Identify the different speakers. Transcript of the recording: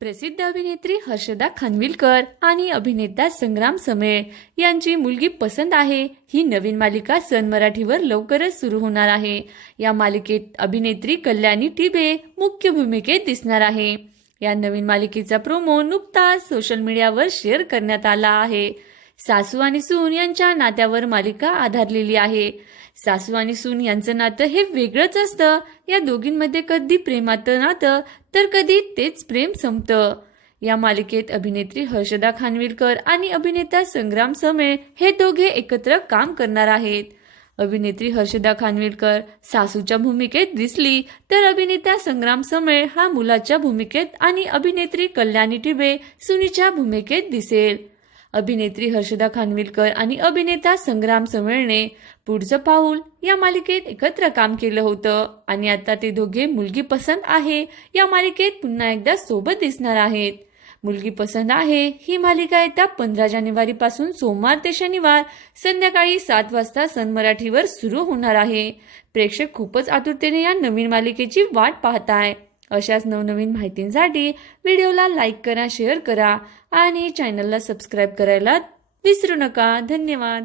Speaker 1: प्रसिद्ध अभिनेत्री हर्षदा खानविलकर आणि अभिनेता संग्राम समेळ यांची मुलगी पसंत आहे. ही नवीन मालिका सन मराठीवर लवकरच सुरू होणार आहे. या मालिकेत अभिनेत्री कल्याणी टिबे मुख्य भूमिकेत दिसणार आहे. या नवीन मालिकेचा प्रोमो नुकताच सोशल मीडियावर शेअर करण्यात आला आहे. सासू आणि सून यांच्या नात्यावर मालिका आधारलेली आहे. सासू आणि सून यांचं नातं हे वेगळंच असतं. या दोघींमध्ये कधी प्रेमाचं नातं तर कधी तेच प्रेम संपतं. या मालिकेत अभिनेत्री हर्षदा खानविलकर आणि अभिनेता संग्राम समेळ हे दोघे एकत्र काम करणार आहेत. अभिनेत्री हर्षदा खानविलकर सासूच्या भूमिकेत दिसली तर अभिनेता संग्राम समेळ हा मुलाच्या भूमिकेत आणि अभिनेत्री कल्याणी टिबे सुनीच्या भूमिकेत दिसेल. अभिनेत्री हर्षदा खानविलकर आणि अभिनेता संग्राम समेळने पुढचं पाऊल या मालिकेत एकत्र काम केलं होतं. आणि आता ते दोघे मुलगी पसंत आहे या मालिकेत पुन्हा एकदा सोबत दिसणार आहेत. मुलगी पसंत आहे ही मालिका येत्या पंधरा जानेवारी पासून सोमवार ते शनिवार संध्याकाळी सात वाजता सन मराठीवर सुरू होणार आहे. प्रेक्षक खूपच आतुरतेने या नवीन मालिकेची वाट पाहताय. अशाच नवनवीन माहितींसाठी व्हिडिओला लाईक करा शेअर करा आणि चॅनलला सबस्क्राईब करायला विसरू नका. धन्यवाद.